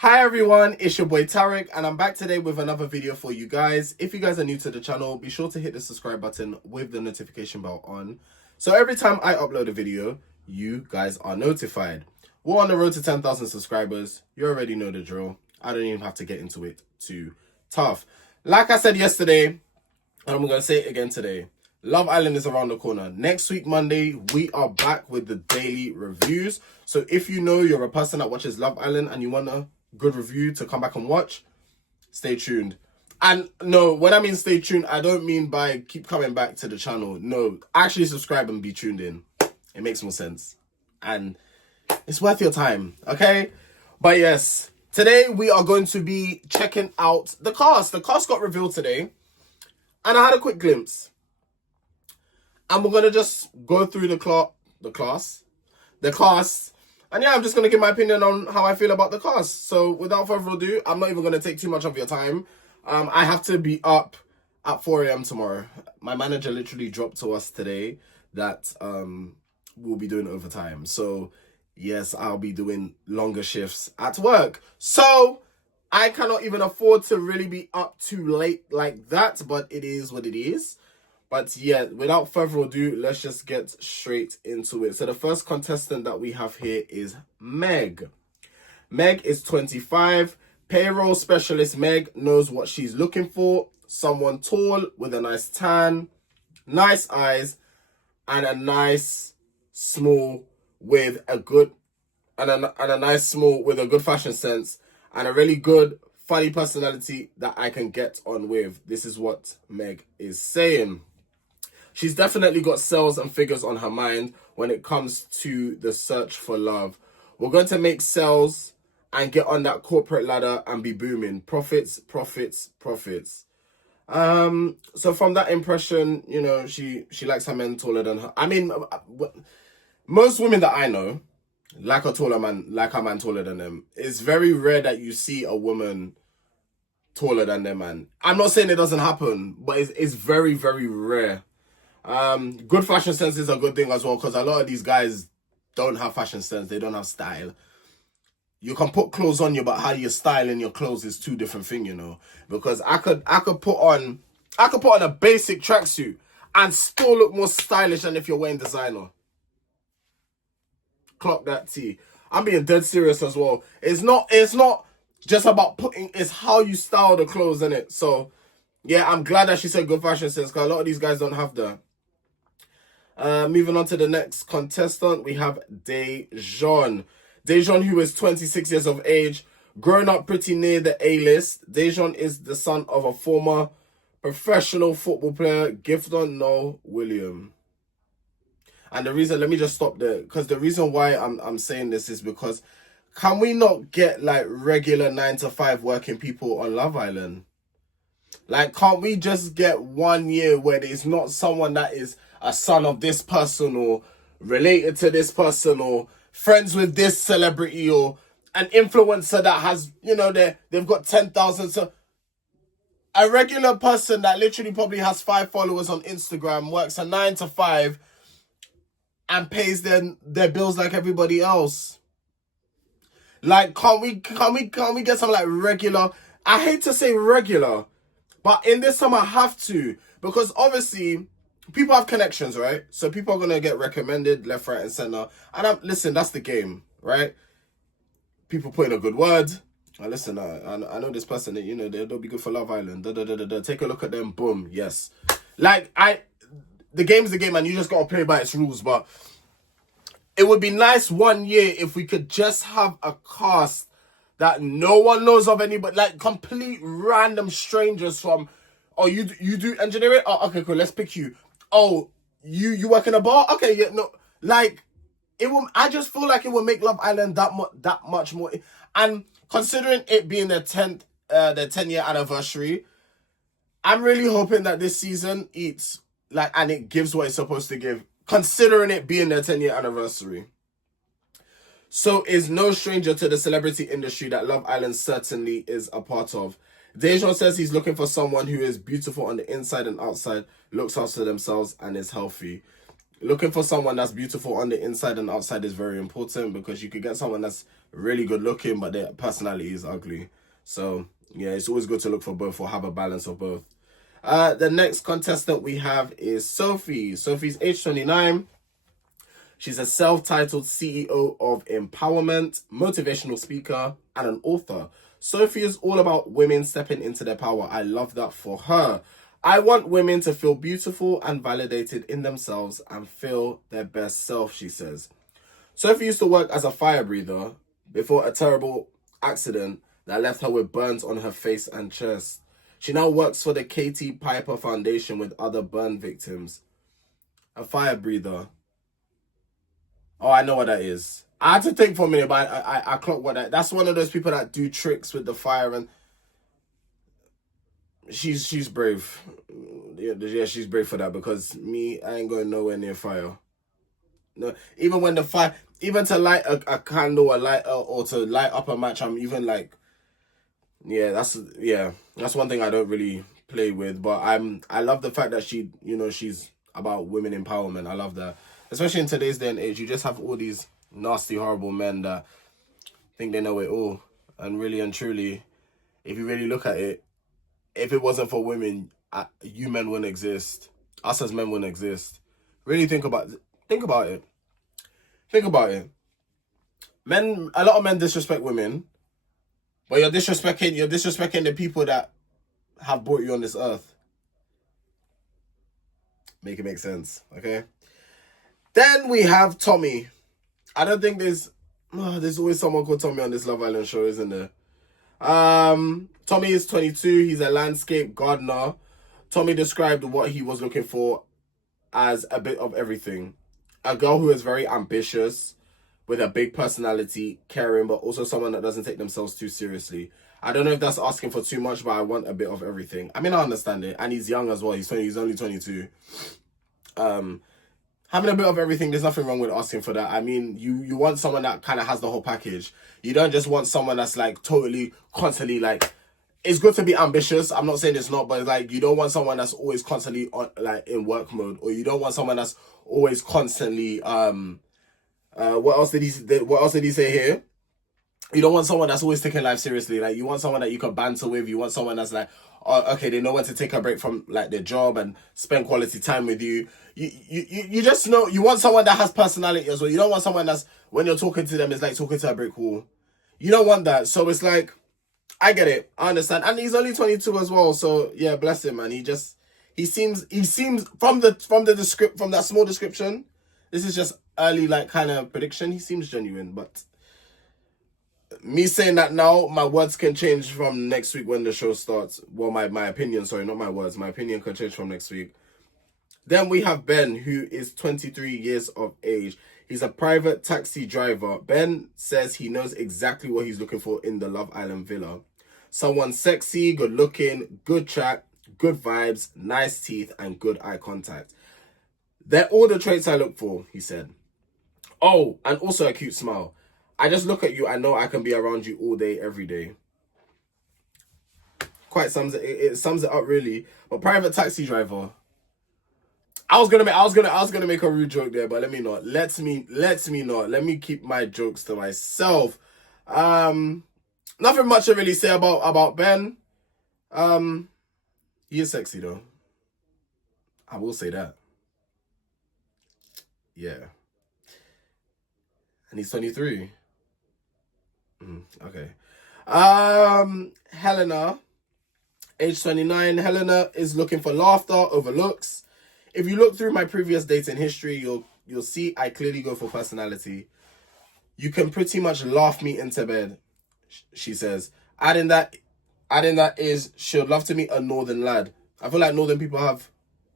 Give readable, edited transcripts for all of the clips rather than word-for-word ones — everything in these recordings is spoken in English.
Hi everyone, it's your boy Tarek and I'm back today with another video for you guys. If you guys are new to the channel, be sure to hit the subscribe button with the notification bell on. So every time I upload a video, you guys are notified. We're on the road to 10,000 subscribers. You already know the drill. I don't even have to get into it too tough. Like I said yesterday, and I'm going to say it again today, Love Island is around the corner. Next week, Monday, we are back with the daily reviews. So if you know you're a person that watches Love Island and you want a good review to come back and watch, stay tuned. And no, when I mean stay tuned, I don't mean by keep coming back to the channel. No, actually subscribe and be tuned in. It makes more sense. And it's worth your time, okay? But yes, today we are going to be checking out the cast. The cast got revealed today. And I had a quick glimpse. And we're going to just go through the cast. And yeah, I'm just going to give my opinion on how I feel about the cast. So without further ado, I'm not even going to take too much of your time. I have to be up at 4 a.m. tomorrow. My manager literally dropped to us today that we'll be doing overtime. So yes, I'll be doing longer shifts at work. So I cannot even afford to really be up too late like that, but it is what it is. But yeah, without further ado, let's just get straight into it. So the first contestant that we have here is Meg. Meg is 25. Payroll specialist Meg knows what she's looking for. Someone tall with a nice tan, nice eyes, and a nice small with a good fashion sense and a really good funny personality that I can get on with. This is what Meg is saying. She's definitely got sales and figures on her mind when it comes to the search for love. We're going to make sales and get on that corporate ladder and be booming. Profits, profits, profits. So from that impression, you know, she likes her men taller than her. I mean, most women that I know like a man taller than them. It's very rare that you see a woman taller than their man. I'm not saying it doesn't happen, but it's very, very rare. Good fashion sense is a good thing as well, because a lot of these guys don't have fashion sense. They don't have style. You can put clothes on you, but how you style in your clothes is two different things, you know. Because I could put on a basic tracksuit and still look more stylish than if you're wearing designer. Clock that T. I'm being dead serious as well. It's not just about putting, it's how you style the clothes in it. So yeah, I'm glad that she said good fashion sense, because a lot of these guys don't have that. Moving on to the next contestant, we have Dejan. Dejan, who is 26 years of age, grown up pretty near the A-list. Dejan is the son of a former professional football player, Gifton Noel William. And the reason, let me just stop there, because the reason why I'm saying this is because can we not get like regular 9-to-5 working people on Love Island? Like, can't we just get 1 year where there's not someone that is a son of this person or related to this person or friends with this celebrity or an influencer that has, you know, they've got 10,000. So a regular person that literally probably has 5 followers on Instagram, works a 9-to-5 and pays their bills like everybody else. Like, can't we get some like regular? I hate to say regular, but in this time I have to, because obviously people have connections, right? So people are gonna get recommended left, right, and center. And listen, that's the game, right? People put in a good word. Listen, I know this person that, you know, they'll be good for Love Island. Take a look at them. Boom. Yes. Like, the game's the game, and you just gotta play by its rules. But it would be nice 1 year if we could just have a cast that no one knows of anybody, like complete random strangers from, oh, you do engineering? Oh, okay, cool, let's pick you. Oh, you work in a bar? Okay, yeah, no, like, it will, I just feel like it will make Love Island that much more. And considering it being their 10-year anniversary, I'm really hoping that this season eats, like, and it gives what it's supposed to give, considering it being their 10-year anniversary. So is no stranger to the celebrity industry that Love Island certainly is a part of. Dejan says he's looking for someone who is beautiful on the inside and outside, looks after themselves, and is healthy. looking for someone that's beautiful on the inside and outside is very important, because you could get someone that's really good looking, but their personality is ugly. So yeah, it's always good to look for both or have a balance of both. The next contestant we have is Sophie. Sophie's age 29. She's a self-titled CEO of empowerment, motivational speaker, and an author. Sophie is all about women stepping into their power. I love that for her. I want women to feel beautiful and validated in themselves and feel their best self, she says. Sophie used to work as a fire breather before a terrible accident that left her with burns on her face and chest. She now works for the Katie Piper Foundation with other burn victims. A fire breather. Oh, I know what that is. I had to think for a minute, but I clocked what that's one of those people that do tricks with the fire, and she's brave. Yeah, she's brave for that, because me, I ain't going nowhere near fire. No, even when the fire, even to light a candle, or to light up a match, I'm even like, that's one thing I don't really play with. But I love the fact that she's about women empowerment. I love that, especially in today's day and age. You just have all these nasty, horrible men that think they know it all, and really and truly, if you really look at it, if it wasn't for women, you men wouldn't exist. Us as men wouldn't exist. Really think about it. Think about it. Men, a lot of men disrespect women, but you're disrespecting the people that have brought you on this earth. Make it make sense, okay? Then we have Tommy. I don't think there's always someone called Tommy on this Love Island show, isn't there? Tommy is 22. He's a landscape gardener. Tommy described what he was looking for as a bit of everything. A girl who is very ambitious, with a big personality, caring, but also someone that doesn't take themselves too seriously. I don't know if that's asking for too much, but I want a bit of everything. I mean, I understand it. And he's young as well. He's only 22. Having a bit of everything, there's nothing wrong with asking for that. I mean, you want someone that kind of has the whole package. You don't just want someone that's like totally, constantly like, it's good to be ambitious. I'm not saying it's not, but like, you don't want someone that's always constantly on, like, in work mode, or you don't want someone that's always constantly, what else did he say here? You don't want someone that's always taking life seriously. Like, you want someone that you can banter with. You want someone that's like, oh, okay, they know when to take a break from like their job and spend quality time with you. You just know, you want someone that has personality as well. You don't want someone that's, when you're talking to them, it's like talking to a brick wall. You don't want that. So it's like, I get it. I understand. And he's only 22 as well. So yeah, bless him, man. He seems from that small description, this is just early, like, kind of prediction. He seems genuine, but me saying that now, my words can change from next week when the show starts. Well, my opinion, sorry, not my words. My opinion can change from next week. Then we have Ben, who is 23 years of age. He's a private taxi driver. Ben says he knows exactly what he's looking for in the Love Island villa. Someone sexy, good looking, good chat, good vibes, nice teeth, and good eye contact. They're all the traits I look for, he said. Oh, and also a cute smile. I just look at you, I know I can be around you all day, every day. Quite sums it sums it up, really. But private taxi driver. I was gonna make a rude joke there, but let me not. Let me keep my jokes to myself. Nothing much to really say about Ben. He is sexy though. I will say that. Yeah. And he's 23. Okay. Helena, age 29. Helena is looking for laughter over looks. If you look through my previous dating history, you'll see I clearly go for personality. You can pretty much laugh me into bed, she says. Adding that is she would love to meet a northern lad. I feel like northern people have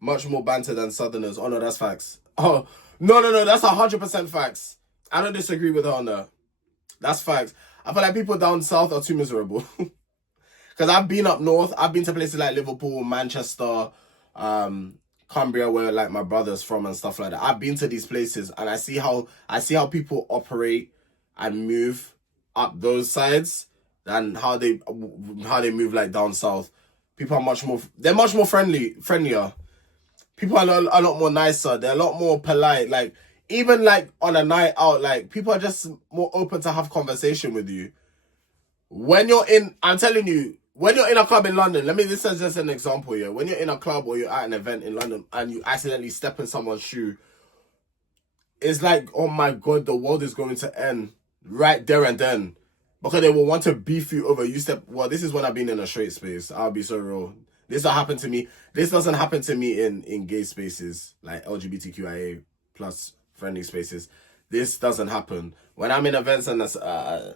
much more banter than southerners. Oh no, that's facts. Oh no, that's 100% facts. I don't disagree with her on that. That's facts. I feel like people down south are too miserable. Because I've been up north. I've been to places like Liverpool, Manchester, Cumbria, where like my brother's from and stuff like that. I've been to these places and I see how people operate and move up those sides than how they move like down south. People are much more friendlier. People are a lot more nicer. They're a lot more polite. Like, even like on a night out, like people are just more open to have conversation with you. When you're in, I'm telling you, when you're in a club in London, this is just an example here. When you're in a club or you're at an event in London and you accidentally step in someone's shoe, it's like, oh my God, the world is going to end right there and then. Because they will want to beef you over. Well, this is when I've been in a straight space. I'll be so real. This don't happen to me. This doesn't happen to me in gay spaces, like LGBTQIA plus friendly spaces. This doesn't happen. When I'm in events and I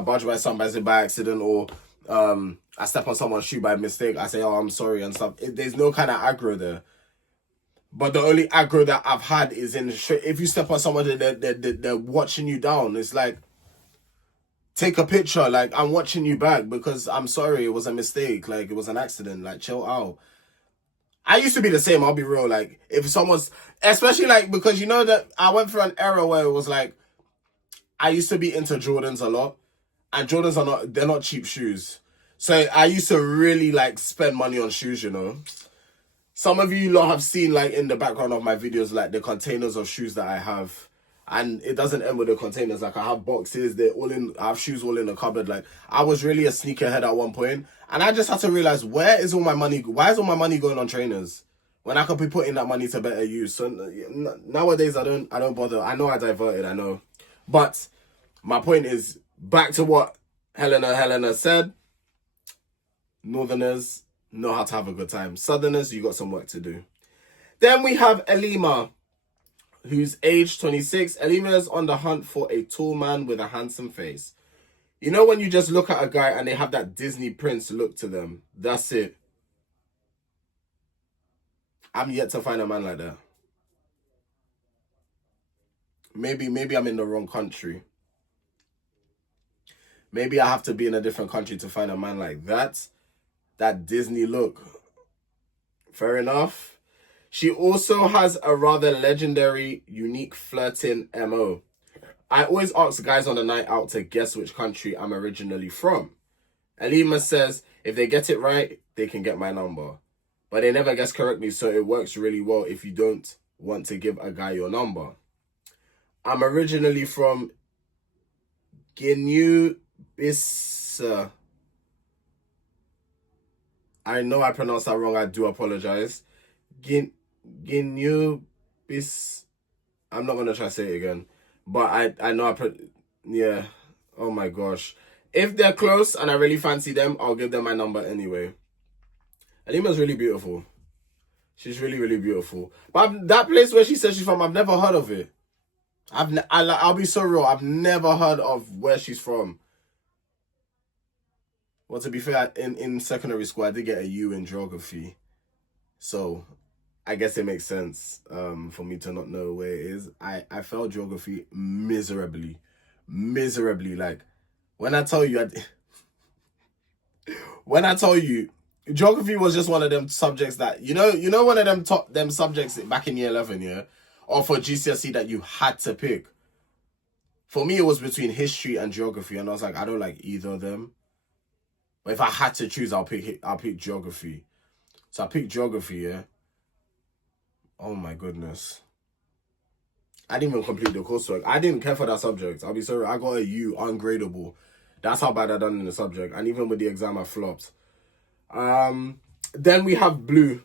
barge by somebody by accident, or I step on someone's shoe by mistake, I say, oh, I'm sorry and stuff. There's no kind of aggro there. But the only aggro that I've had is if you step on someone, they're watching you down. It's like, take a picture, like, I'm watching you back because I'm sorry, it was a mistake, like, it was an accident, like, chill out. I used to be the same, I'll be real, like, if someone's, especially, like, because you know that I went through an era where it was, like, I used to be into Jordans a lot, and Jordans they're not cheap shoes. So I used to really, like, spend money on shoes, you know. Some of you lot have seen, like, in the background of my videos, like, the containers of shoes that I have. And it doesn't end with the containers. Like, I have boxes, I have shoes all in the cupboard. Like, I was really a sneakerhead at one point. And I just had to realize, why is all my money going on trainers? When I could be putting that money to better use. So nowadays, I don't bother. I know I diverted, I know. But my point is, back to what Helena said. Northerners know how to have a good time. Southerners, you got some work to do. Then we have Elima, who's age 26. Elima is on the hunt for a tall man with a handsome face. You know when you just look at a guy and they have that Disney prince look to them? That's it. I'm yet to find a man like that. Maybe I'm in the wrong country. Maybe I have to be in a different country to find a man like that. That Disney look. Fair enough. She also has a rather legendary, unique flirting MO. I always ask guys on the night out to guess which country I'm originally from. Elima says if they get it right, they can get my number. But they never guess correctly, so it works really well if you don't want to give a guy your number. I'm originally from Guinea-Bissau. I know I pronounced that wrong. I do apologize. Guinea-Bissau. I'm not going to try to say it again. But I know yeah. Oh my gosh. If they're close and I really fancy them, I'll give them my number anyway. Alima's really beautiful. She's really, really beautiful. But that place where she says she's from, I've never heard of it. I'll be so real. I've never heard of where she's from. Well, to be fair, in secondary school, I did get a U in geography. So I guess it makes sense for me to not know where it is. I failed geography miserably. Like, when I tell you, geography was just one of them subjects that, you know one of them subjects back in year 11, yeah? Or for GCSE that you had to pick. For me, it was between history and geography, and I was like, I don't like either of them. But if I had to choose, I'll pick geography. So I picked geography, yeah? Oh my goodness. I didn't even complete the coursework. I didn't care for that subject. I'll be sorry. I got a U, ungradable. That's how bad I done in the subject. And even with the exam, I flopped. Then we have Blue.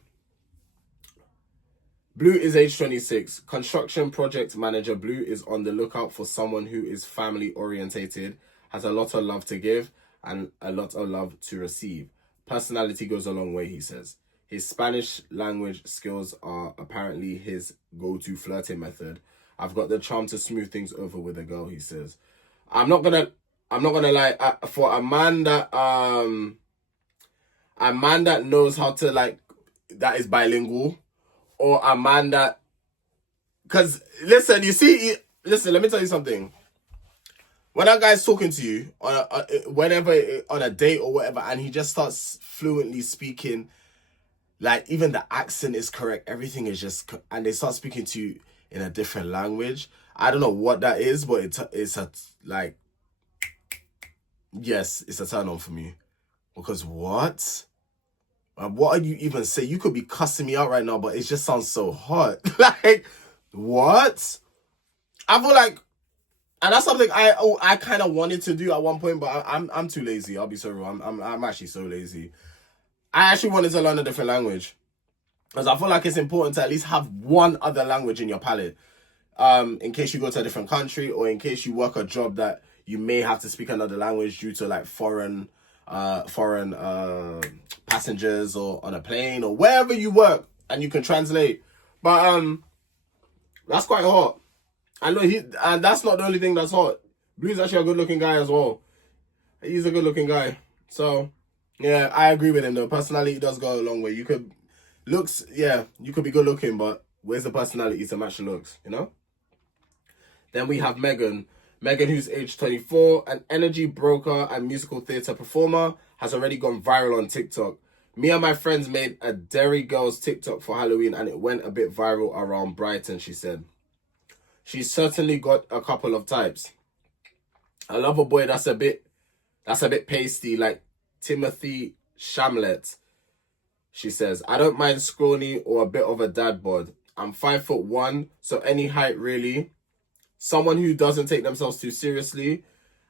Blue is age 26. Construction project manager. Blue is on the lookout for someone who is family orientated, has a lot of love to give, and a lot of love to receive. Personality goes a long way, he says. His Spanish language skills are apparently his go-to flirting method. I've got the charm to smooth things over with a girl, he says. I'm not gonna lie. For a man that knows how to, like, that is bilingual, or a man that, because listen, let me tell you something. When a guy's talking to you on a date or whatever, and he just starts fluently speaking, like, even the accent is correct, everything is just, and they start speaking to you in a different language. I don't know what that is, but it's a, like, yes, it's a turn on for me. Because what? What are you even saying? You could be cussing me out right now, but it just sounds so hot. Like, what? I feel like, and that's something I kind of wanted to do at one point, but I'm too lazy. I'll be so real. I'm actually so lazy. I actually wanted to learn a different language because I feel like it's important to at least have one other language in your palette. In case you go to a different country or in case you work a job that you may have to speak another language due to like foreign passengers or on a plane or wherever you work and you can translate. But that's quite hot. I know and that's not the only thing that's hot. Blue's actually a good looking guy as well. He's a good looking guy. So yeah, I agree with him though. Personality does go a long way. You could you could be good looking, but where's the personality to match the looks, you know? Then we have Megan. Megan, who's age 24, an energy broker and musical theatre performer, has already gone viral on TikTok. Me and my friends made a Derry Girls TikTok for Halloween and it went a bit viral around Brighton, she said. She's certainly got a couple of types. I love a boy that's a bit pasty, like Timothy Chamlet. She says, I don't mind scrawny or a bit of a dad bod. I'm 5'1", so any height really. Someone who doesn't take themselves too seriously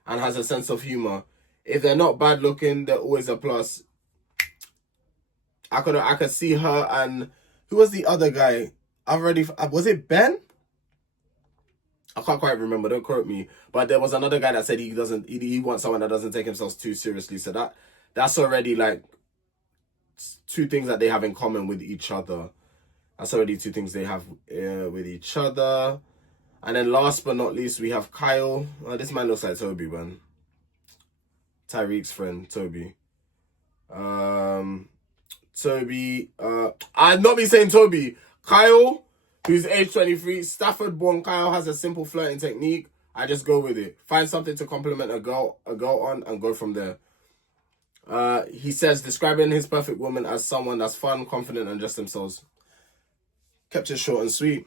and has a sense of humor. If they're not bad looking, they're always a plus. I could see her and who was the other guy? Was it Ben? I can't quite remember. Don't quote me. But there was another guy that said he wants someone that doesn't take himself too seriously. So that's already like two things that they have in common with each other. That's already two things they have with each other. And then last but not least, we have Kyle. Oh, this man looks like Toby, man. Tyreek's friend, Toby. I'd not be saying Toby. Kyle, who's age 23, Stafford-born Kyle, has a simple flirting technique. I just go with it. Find something to compliment a girl on and go from there. He says, describing his perfect woman as someone that's fun, confident, and just themselves. Kept it short and sweet.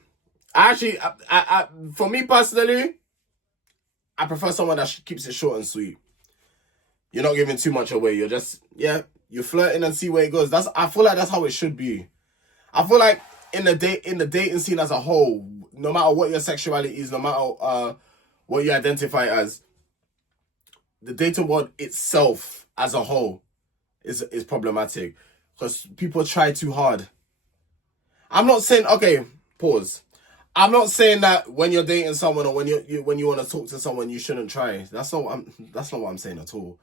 Actually, for me personally, I prefer someone that keeps it short and sweet. You're not giving too much away. You're just, you're flirting and see where it goes. I feel like that's how it should be. I feel like in the dating scene as a whole, no matter what your sexuality is, no matter what you identify as, the dating world itself as a whole is problematic because people try too hard. I'm not saying, okay, pause. I'm not saying that when you're dating someone or when you want to talk to someone, you shouldn't try. That's not what I'm saying at all.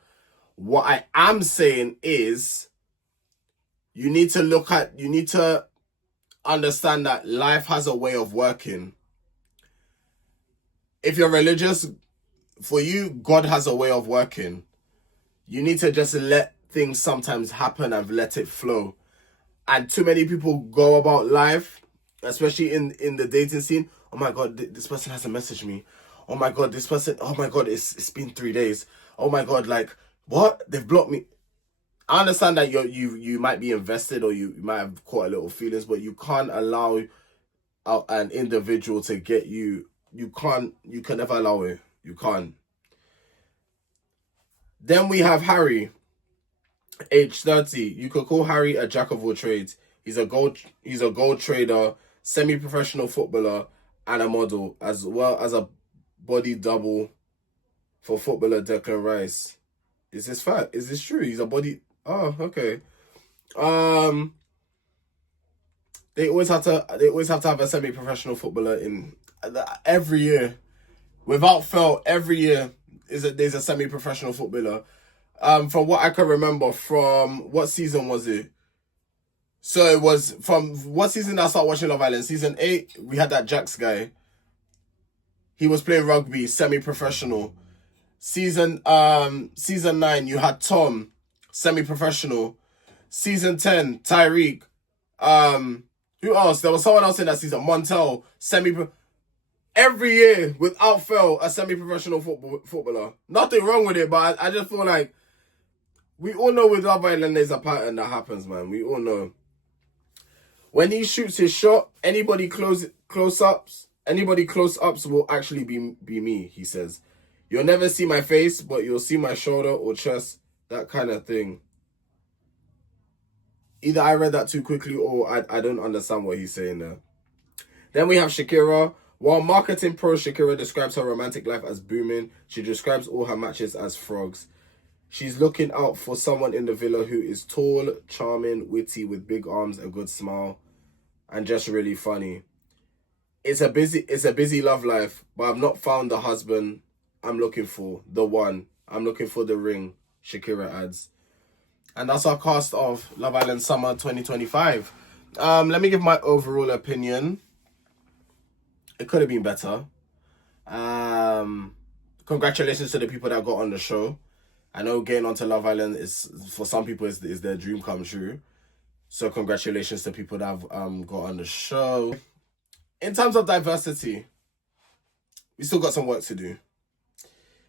What I am saying is you need to understand that life has a way of working. If you're religious, for you, God has a way of working. You need to just let things sometimes happen and let it flow. And too many people go about life, especially in the dating scene. Oh my God, this person hasn't messaged me. Oh my God, it's been 3 days. Oh my God, like, what? They've blocked me. I understand that you might be invested or you might have caught a little feelings, but you can't allow an individual to get you. You can never allow it. You can't. Then we have Harry, age 30. You could call Harry a jack of all trades. He's a gold trader, semi-professional footballer, and a model, as well as a body double for footballer Declan Rice. Is this fact? Is this true? He's a body. Oh, okay. They always have to have a semi-professional footballer in every year, without fail. Every year there's a semi-professional footballer. From what I can remember, from what season was it? So it was from what season I started watching Love Island? Season 8, we had that Jax guy. He was playing rugby, semi-professional. Season 9, you had Tom, semi-professional. Season 10, Tyreek. Who else? There was someone else in that season. Montel, every year, without fail, a semi-professional footballer. Nothing wrong with it, but I just feel like we all know with Love Island there's a pattern that happens, man. We all know. When he shoots his shot, anybody close-ups will actually be me, he says. You'll never see my face, but you'll see my shoulder or chest, that kind of thing. Either I read that too quickly or I don't understand what he's saying there. Then we have Shakira. While marketing pro Shakira describes her romantic life as booming, she describes all her matches as frogs. She's looking out for someone in the villa who is tall, charming, witty, with big arms, a good smile, and just really funny. It's a busy love life, but I've not found the husband I'm looking for, the one. I'm looking for the ring, Shakira adds. And that's our cast of Love Island Summer 2025. Let me give my overall opinion. It could have been better. Congratulations to the people that got on the show. I know getting onto Love Island is, for some people, is their dream come true. So congratulations to people that have got on the show. In terms of diversity, we still got some work to do.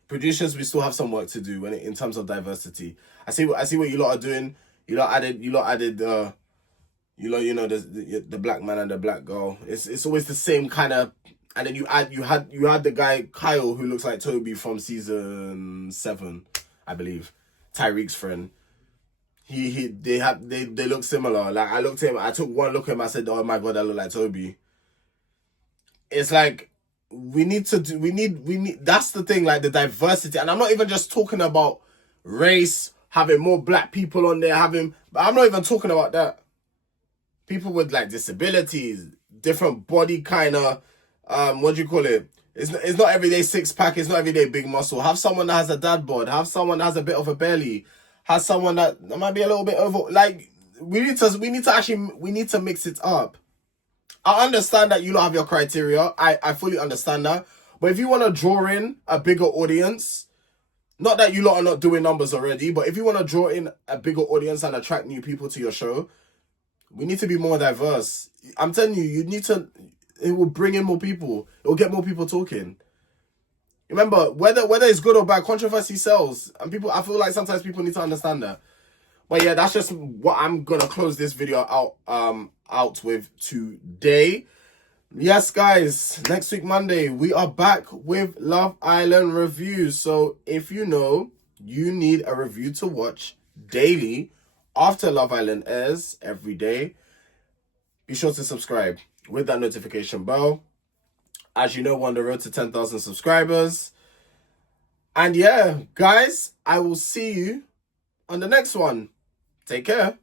Producers, we still have some work to do in terms of diversity. I see what you lot are doing. You lot added the black man and the black girl. It's always the same kind of, and then you had the guy Kyle who looks like Toby from season 7, I believe. Tyreek's friend. They look similar. Like I looked at him, I took one look at him, I said, oh my god, I look like Toby. It's like we need that's the thing, like the diversity. And I'm not even just talking about race, having more black people on there, but I'm not even talking about that. People with like disabilities, different body kind of, what do you call it? It's not everyday 6-pack, it's not everyday big muscle. Have someone that has a dad bod, have someone that has a bit of a belly, have someone that might be a little bit over. Like we need to mix it up. I understand that you don't have your criteria. I fully understand that. But if you want to draw in a bigger audience, not that you lot are not doing numbers already, but if you want to draw in a bigger audience and attract new people to your show, we need to be more diverse. I'm telling you, it will bring in more people. It will get more people talking. Remember, whether it's good or bad, controversy sells. And I feel like sometimes people need to understand that. But yeah, that's just what I'm going to close this video out with today. Yes, guys, next week, Monday, we are back with Love Island reviews. So if you know you need a review to watch daily after Love Island airs every day, be sure to subscribe with that notification bell. As you know, we're on the road to 10,000 subscribers. And yeah, guys, I will see you on the next one. Take care.